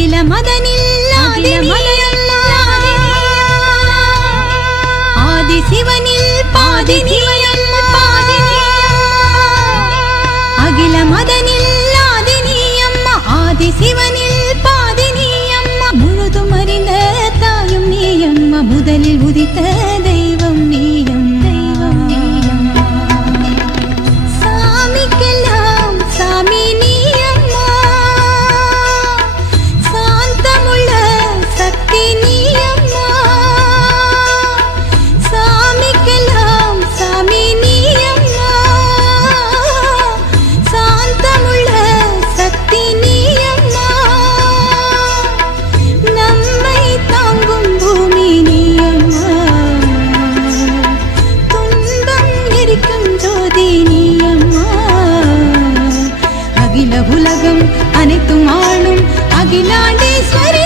அகில மதனில் ஆதி சிவனில் பாதி நீயம்மா அகில மதனில் ஆதி நீயம்மா ஆதி சிவனில் பாதி நீயம்மா முழுதும் அறிந்த தாயும் நீயம்மா முதலில் உதித்த தெய்வம் நீயம்மா சாமிக்கெல்லாம் சாமி நீயம்மா சாந்தமுள்ள சக்தி நீயம்மா சாமிக்கெல்லாம் சாமி நீயம்மா சாந்தமுள்ள சக்தி நீயம்மா நம்மை தாங்கும் பூமி நீயம்மா துன்பம் எரிக்கும் ஜோதி நீயம்மா அகில உலகம் அனைத்தும் ஆளும் அகிலாண்டேஸ்வரி